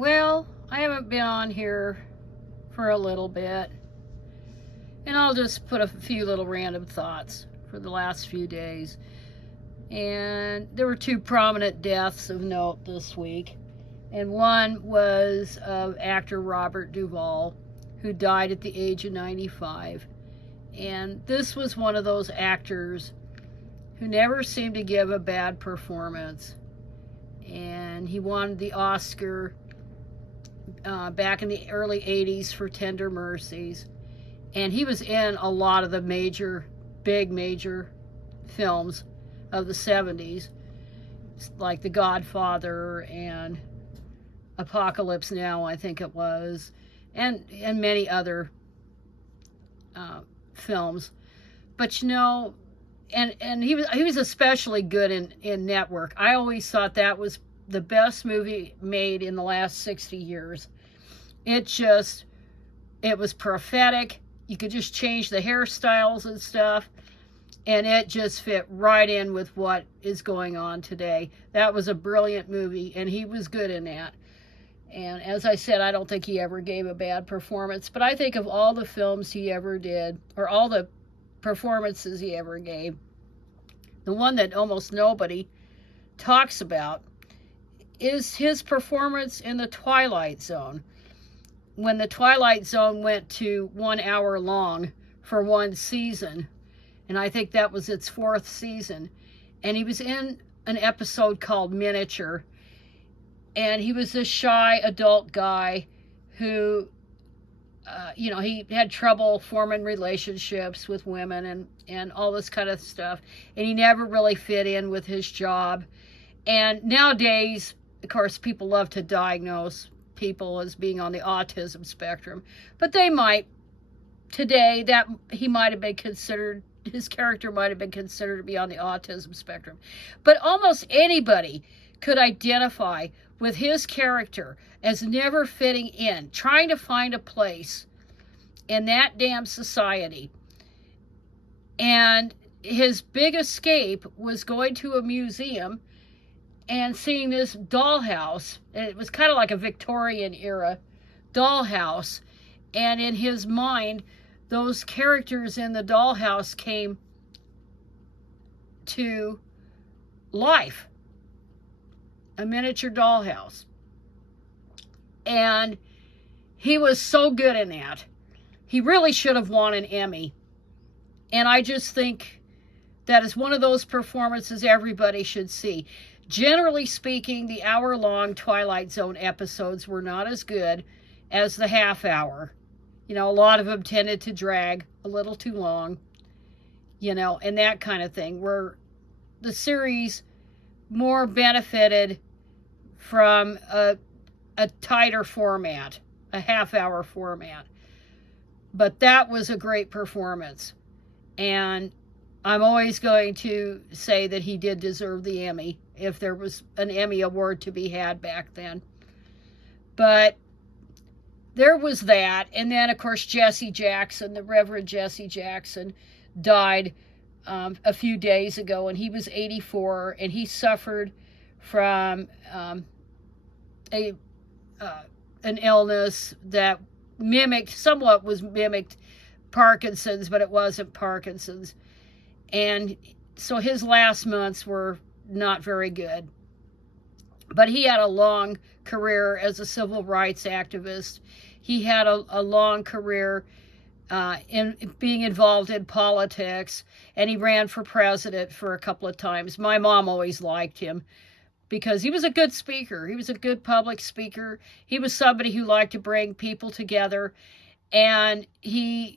Well, I haven't been on here for a little bit, and I'll just put a few little random thoughts for the last few days. And there were two prominent deaths of note this week, and one was of actor Robert Duvall, who died at the age of 95. And this was one of those actors who never seemed to give a bad performance. And he won the Oscar back in the early 80s for Tender Mercies. And he was in a lot of the major films of the 70s, like The Godfather and Apocalypse Now, I think it was, and many other films. But and he was especially good in Network. I always thought that was the best movie made in the last 60 years. It was prophetic. You could just change the hairstyles and stuff, and it just fit right in with what is going on today. That was a brilliant movie, and he was good in that. And as I said, I don't think he ever gave a bad performance, but I think of all the films he ever did, or all the performances he ever gave, the one that almost nobody talks about is his performance in The Twilight Zone. When The Twilight Zone went to 1 hour long for one season, and I think that was its fourth season, and he was in an episode called Miniature, and he was this shy adult guy who, he had trouble forming relationships with women and all this kind of stuff, and he never really fit in with his job. And nowadays, of course, people love to diagnose people as being on the autism spectrum, but today his character might have been considered to be on the autism spectrum. But almost anybody could identify with his character as never fitting in, trying to find a place in that damn society. And his big escape was going to a museum and seeing this dollhouse. It was kind of like a Victorian era dollhouse. And in his mind, those characters in the dollhouse came to life. A miniature dollhouse. And he was so good in that. He really should have won an Emmy. And I just think that is one of those performances everybody should see. Generally speaking, the hour-long Twilight Zone episodes were not as good as the half hour. A lot of them tended to drag a little too long, and that kind of thing, where the series more benefited from a tighter format, a half-hour format. But that was a great performance. And I'm always going to say that he did deserve the Emmy, if there was an Emmy award to be had back then. But there was that. And then, of course, Jesse Jackson, the Reverend Jesse Jackson, died a few days ago, and he was 84, and he suffered from an illness that somewhat mimicked Parkinson's, but it wasn't Parkinson's. And so his last months were not very good. But he had a long career as a civil rights activist. He had a long career in being involved in politics, and he ran for president for a couple of times. My mom always liked him because he was a good speaker. He was a good public speaker. He was somebody who liked to bring people together, and he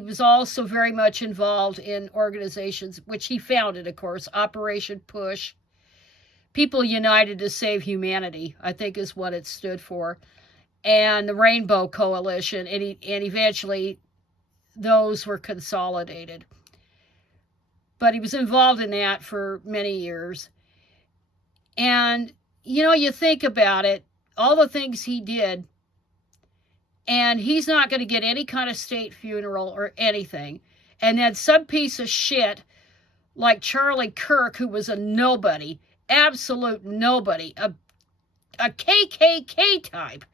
was also very much involved in organizations, which he founded, of course, Operation Push. People United to Save Humanity, I think is what it stood for, and the Rainbow Coalition, and eventually those were consolidated. But he was involved in that for many years. And, you think about it, all the things he did, and he's not going to get any kind of state funeral or anything. And then some piece of shit like Charlie Kirk, who was a nobody, absolute nobody, a KKK type,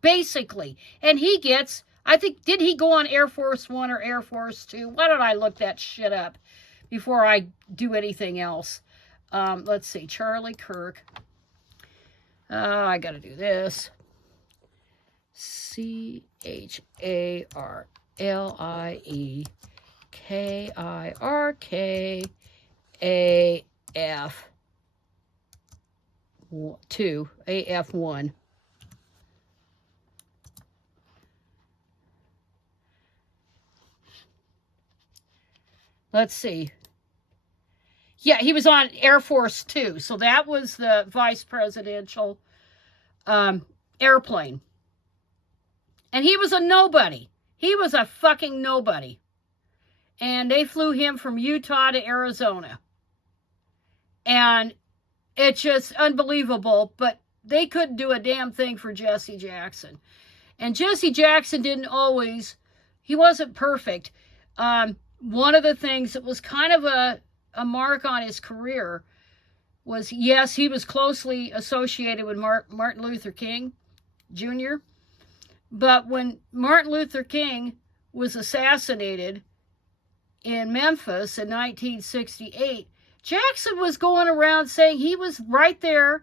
basically. And he gets, I think, did he go on Air Force One or Air Force Two? Why don't I look that shit up before I do anything else? Let's see, Charlie Kirk. I got to do this. CHARLIEKIRKAF2, AF1. Let's see. Yeah, he was on Air Force Two, so that was the vice presidential airplane. And he was a nobody. He was a fucking nobody. And they flew him from Utah to Arizona. And it's just unbelievable, but they couldn't do a damn thing for Jesse Jackson. And Jesse Jackson didn't always, he wasn't perfect. One of the things that was kind of a mark on his career was, yes, he was closely associated with Martin Luther King Jr., but when Martin Luther King was assassinated in Memphis in 1968, Jackson was going around saying he was right there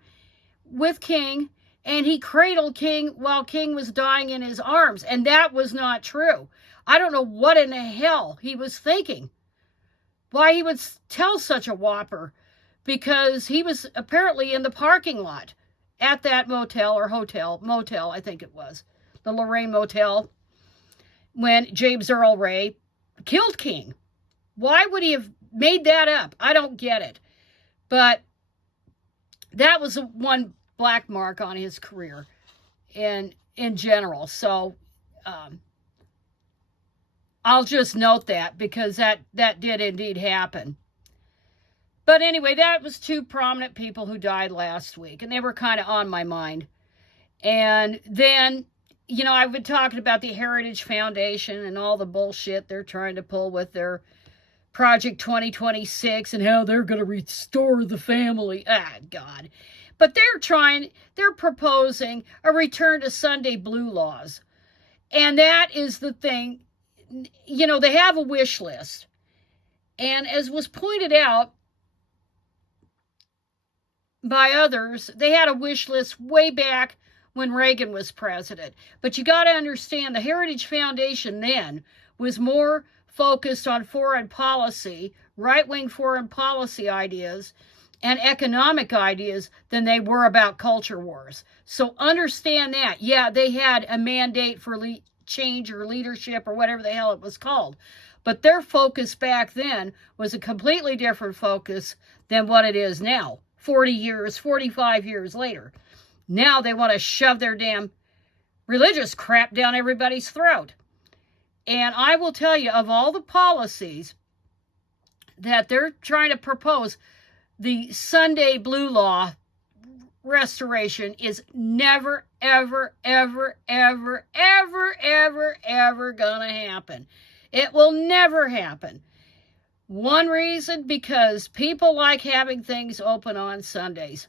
with King, and he cradled King while King was dying in his arms, and that was not true. I don't know what in the hell he was thinking, why he would tell such a whopper, because he was apparently in the parking lot at that motel, I think it was, the Lorraine Motel, when James Earl Ray killed King. Why would he have made that up? I don't get it. But that was one black mark on his career in general. So I'll just note that, because that did indeed happen. But anyway, that was two prominent people who died last week, and they were kind of on my mind. And then, you know, I've been talking about the Heritage Foundation and all the bullshit they're trying to pull with their Project 2026 and how they're going to restore the family. Ah, God. But they're proposing a return to Sunday blue laws. And that is the thing. You know, they have a wish list. And as was pointed out by others, they had a wish list way back when Reagan was president. But you got to understand, the Heritage Foundation then was more focused on foreign policy, right-wing foreign policy ideas, and economic ideas than they were about culture wars. So understand that. Yeah, they had a mandate for change or leadership or whatever the hell it was called. But their focus back then was a completely different focus than what it is now, 40 years, 45 years later. Now they want to shove their damn religious crap down everybody's throat. And I will tell you, of all the policies that they're trying to propose, the Sunday blue law restoration is never, ever, ever, ever, ever, ever, ever gonna happen. It will never happen. One reason, because people like having things open on Sundays.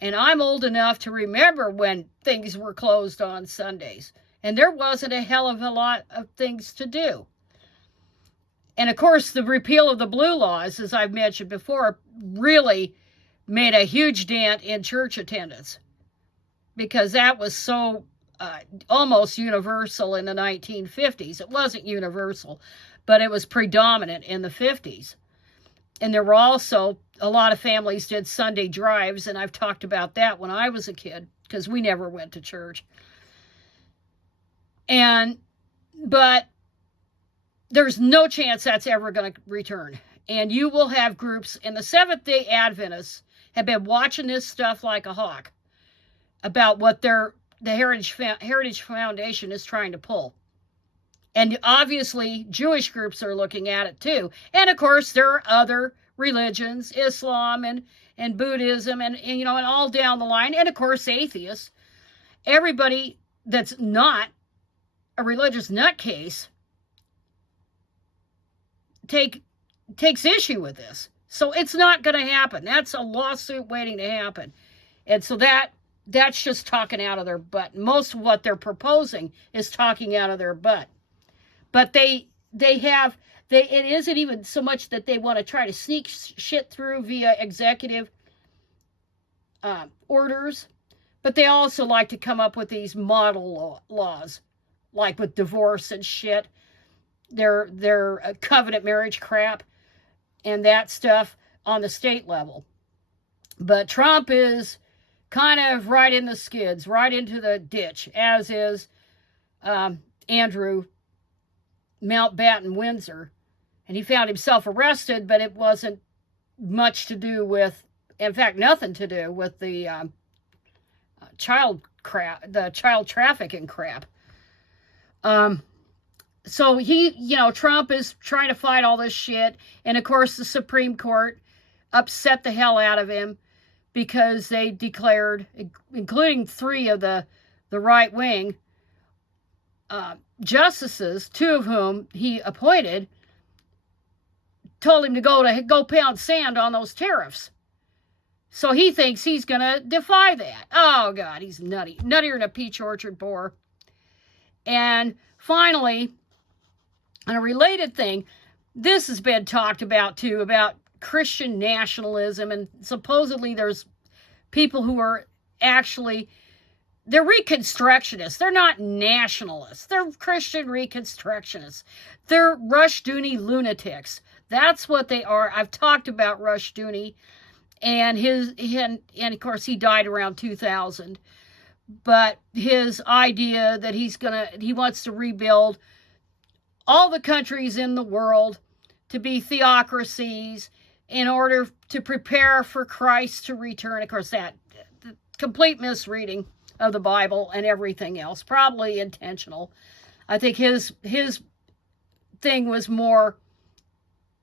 And I'm old enough to remember when things were closed on Sundays. And there wasn't a hell of a lot of things to do. And of course, the repeal of the blue laws, as I've mentioned before, really made a huge dent in church attendance, because that was so almost universal in the 1950s. It wasn't universal, but it was predominant in the 50s. And there were also a lot of families did Sunday drives, and I've talked about that when I was a kid, because we never went to church. But there's no chance that's ever going to return. And you will have groups, and the Seventh-day Adventists have been watching this stuff like a hawk about what the Heritage Foundation is trying to pull. And obviously, Jewish groups are looking at it too. And of course, there are other religions, Islam and Buddhism, and you know, and all down the line. And of course, atheists. Everybody that's not a religious nutcase takes issue with this. So it's not going to happen. That's a lawsuit waiting to happen. And so that that's just talking out of their butt. Most of what they're proposing is talking out of their butt. But it isn't even so much that they want to try to sneak shit through via executive orders, but they also like to come up with these model laws, like with divorce and shit, their covenant marriage crap, and that stuff on the state level. But Trump is kind of right in the skids, right into the ditch, as is Andrew Mountbatten Windsor. And he found himself arrested, but it wasn't much to do with, in fact, nothing to do with the child trafficking crap. So Trump is trying to fight all this shit. And of course, the Supreme Court upset the hell out of him because they declared, including 3 of the right wing justices, 2 of whom he appointed, told him to go pound sand on those tariffs. So he thinks he's going to defy that. Oh, God, he's nutty. Nuttier than a peach orchard boar. And finally, on a related thing, this has been talked about, too, about Christian nationalism. And supposedly there's people who are actually, they're Reconstructionists. They're not nationalists. They're Christian Reconstructionists. They're Rushdoony lunatics. That's what they are. I've talked about Rushdoony, and of course he died around 2000. But his idea that he wants to rebuild all the countries in the world to be theocracies in order to prepare for Christ to return. Of course, that complete misreading of the Bible and everything else, probably intentional. I think his thing was more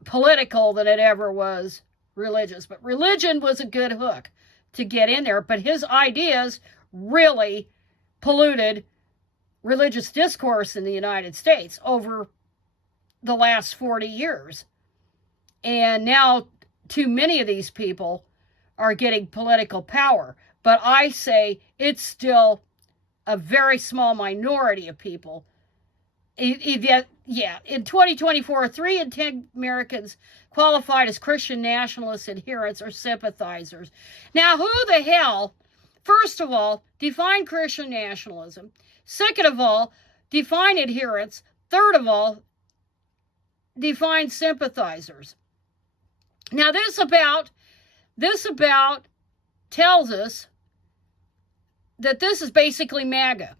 political than it ever was religious. But religion was a good hook to get in there. But his ideas really polluted religious discourse in the United States over the last 40 years. And now too many of these people are getting political power. But I say it's still a very small minority of people. In 2024, 3 in 10 Americans qualified as Christian nationalist adherents or sympathizers. Now, who the hell, first of all, define Christian nationalism? Second of all, define adherents. Third of all, define sympathizers. Now, this about tells us that this is basically MAGA.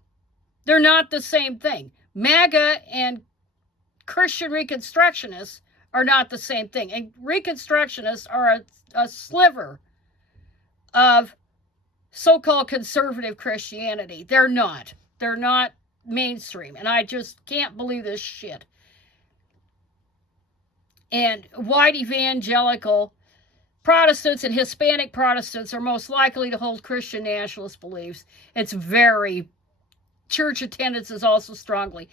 They're not the same thing. MAGA and Christian Reconstructionists are not the same thing. And Reconstructionists are a sliver of so-called conservative Christianity. They're not. They're not mainstream. And I just can't believe this shit. And white evangelical Protestants and Hispanic Protestants are most likely to hold Christian nationalist beliefs. It's very, church attendance is also strongly.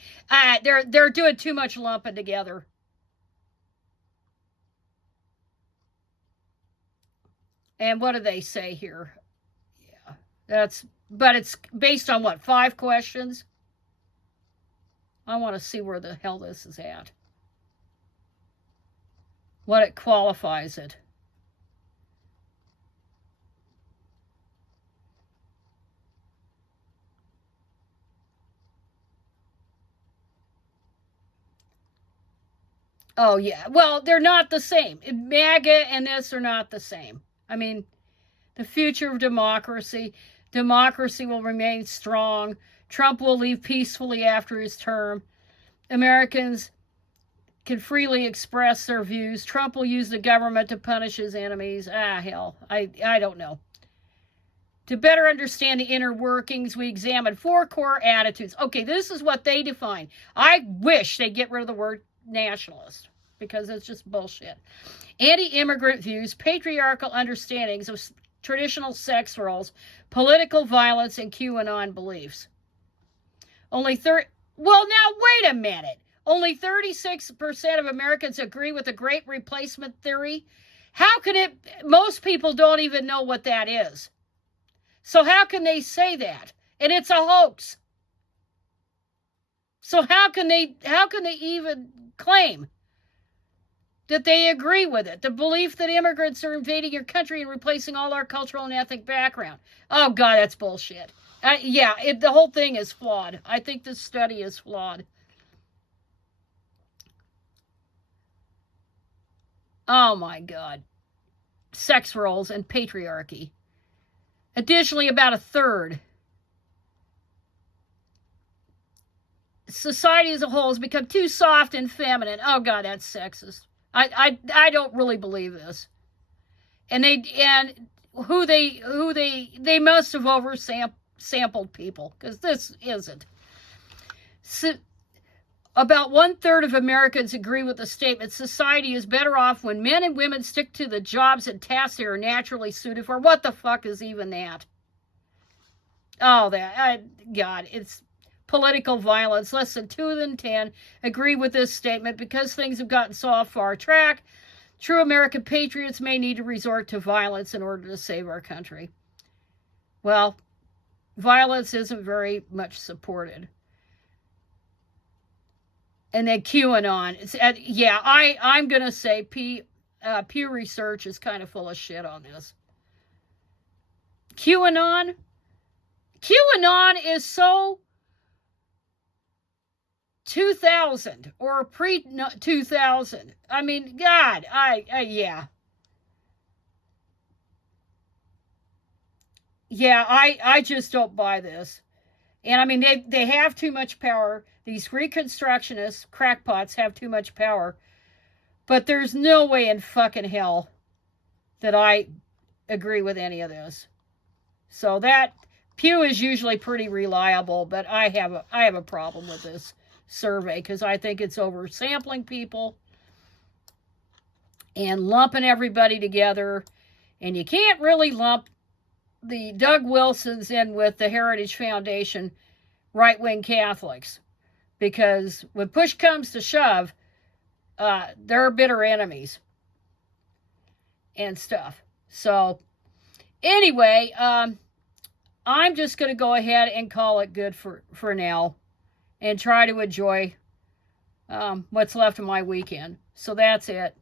They're doing too much lumping together. And what do they say here? Yeah, but it's based on what, 5 questions? I want to see where the hell this is at. What it qualifies it. Oh, yeah. Well, they're not the same. MAGA and this are not the same. I mean, the future of democracy will remain strong. Trump will leave peacefully after his term. Americans can freely express their views. Trump will use the government to punish his enemies. Hell, I don't know. To better understand the inner workings, we examined 4 core attitudes. Okay, this is what they define. I wish they'd get rid of the word nationalist, because it's just bullshit. Anti-immigrant views, patriarchal understandings of traditional sex roles, political violence, and QAnon beliefs. Well, now wait a minute. Only 36% of Americans agree with the Great Replacement theory. How could it? Most people don't even know what that is. So how can they say that? And it's a hoax. So how can they even claim that they agree with it? The belief that immigrants are invading your country and replacing all our cultural and ethnic background. Oh, God, that's bullshit. The whole thing is flawed. I think this study is flawed. Oh, my God. Sex roles and patriarchy. Additionally, about a third. Society as a whole has become too soft and feminine. Oh, God, that's sexist. I don't really believe this. And who they must have oversampled people, because this isn't. So, about 1/3 of Americans agree with the statement, society is better off when men and women stick to the jobs and tasks they are naturally suited for. What the fuck is even that? Oh, God, it's political violence. Less than 2 in 10 agree with this statement. Because things have gotten so off our track, true American patriots may need to resort to violence in order to save our country. Well, violence isn't very much supported. And then QAnon. I'm going to say Pew Research is kind of full of shit on this. QAnon is so 2000 or pre-2000. I mean, God, I just don't buy this. And I mean, they have too much power. These Reconstructionists, crackpots, have too much power. But there's no way in fucking hell that I agree with any of this. So that Pew is usually pretty reliable, but I have a problem with this survey because I think it's oversampling people and lumping everybody together. And you can't really lump the Doug Wilsons in with the Heritage Foundation right-wing Catholics, because when push comes to shove, they're bitter enemies and stuff. So anyway, I'm just going to go ahead and call it good for now and try to enjoy what's left of my weekend. So that's it.